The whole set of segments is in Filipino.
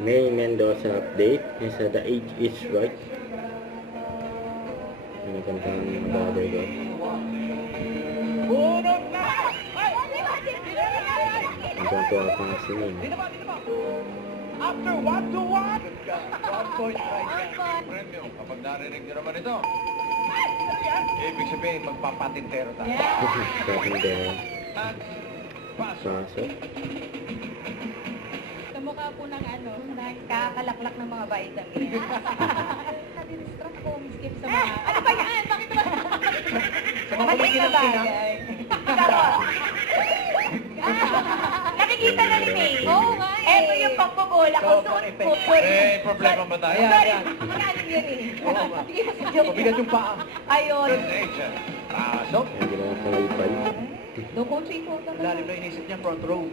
May Mendoza update. He said the age is right. Ano kanta ng brother ko? Hanggang po ako ng singin. After 1-1, 1 point right premium. Kapag narinig nyo naman ito, ibig sabihin, magpapatintero tayo. Patintero. At paso. Paso. Kamukha po ng kakalaklak ng mga vitamin. Nadidistract ko, miskin sa mga... Ano ba yan? Bakit ba? Sa mga kumikinang-kinang. Nakikita na ni May. Oo nga eh. Eto yung pagbobola ko. Eh, problema ba tayo? Sorry. Ano yun eh. Sige mo si Joe. Mabigat yung paa. Ayun. Agent. Paso. Ang ginawa kong ipay. No country po naman. Lalim na inisip niya front row.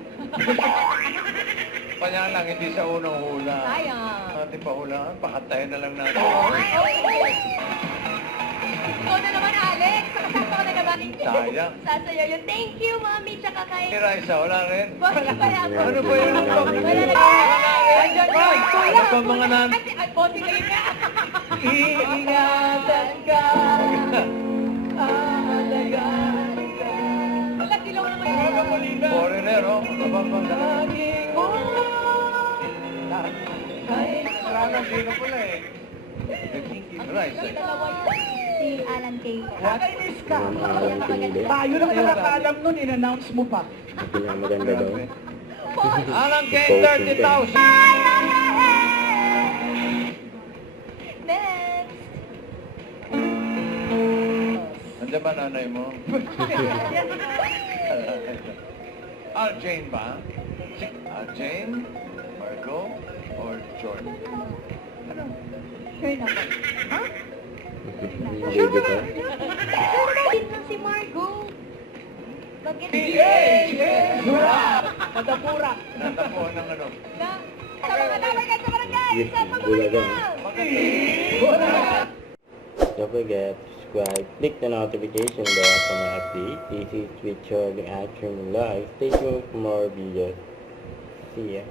Kanya lang, hindi sa unang hula. Sayang. Ating pahulaan, pakatayin na lang natin. Ikaw na naman, Alex. Sakasakto ka na naman. Sayang. Sasayaw yun. Thank you, Mami. Tsaka kay... Si Raisa, wala rin. Wala po. Ano ba yun? Wala na. Andyan po. Ano pa mga nan... Ay, bossing kayo nga. Iingatan ka. Aalagaan ka. Wala, dilaw naman yun. Foreigner, oh. Abang-bang na lang. Maraming sino pala eh. Raisa. Dalawa yun. Si Alan Kay. Nakainis ka. Ang tindi. Tayo lang na nakaalam nun, in-announce mo pa. Ang pinakamaganda daw. Alang K, 30,000. Next. Nandiyan ba nanay mo? Aljane ba? Si Aljane? Margo? Or Jordan? Ano? Sure na po. Baby ko. Sure na din lang si Margo. Bakit? Madapura. Natapo ng ano? Na, sa mga dabarkan sa barangay, Yes, sa pagmamaligay. Don't forget to subscribe, click the notification bell for my update. This is Twitch Charlie Action Live. Stay tuned for more videos. See ya.